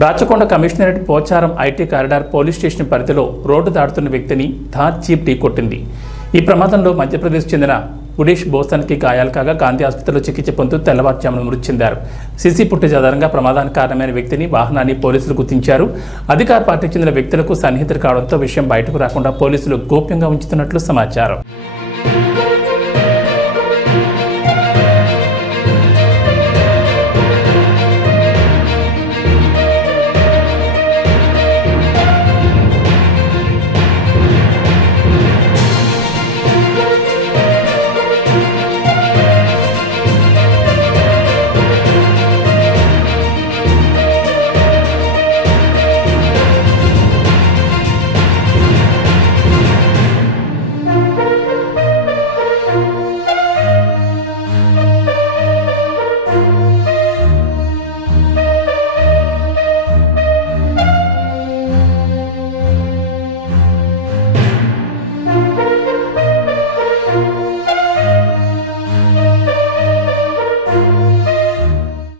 Rachakonda commissionerate Pocharam IT corridor police station పరిధిలో road దాటుతున్న వ్యక్తిని Thar jeep ఢీకొట్టింది. ఈ ప్రమాదంలో మధ్యప్రదేశ్ చెందిన గుడేష్ బోసన్కి గాయాలు కాగా గాంధీ ఆసుపత్రిలో చికిత్స పొందుతూ తెల్లవారుజామున మృతి చెందారు. సీసీ ఫుటేజ్ ఆధారంగా ప్రమాదానికి కారణమైన వ్యక్తిని, వాహనాన్ని పోలీసులు గుర్తించారు. అధికార పార్టీకి చెందిన వ్యక్తులకు సన్నిహితులు కావడంతో విషయం బయటకు రాకుండా పోలీసులు గోప్యంగా ఉంచుతున్నట్లు సమాచారం.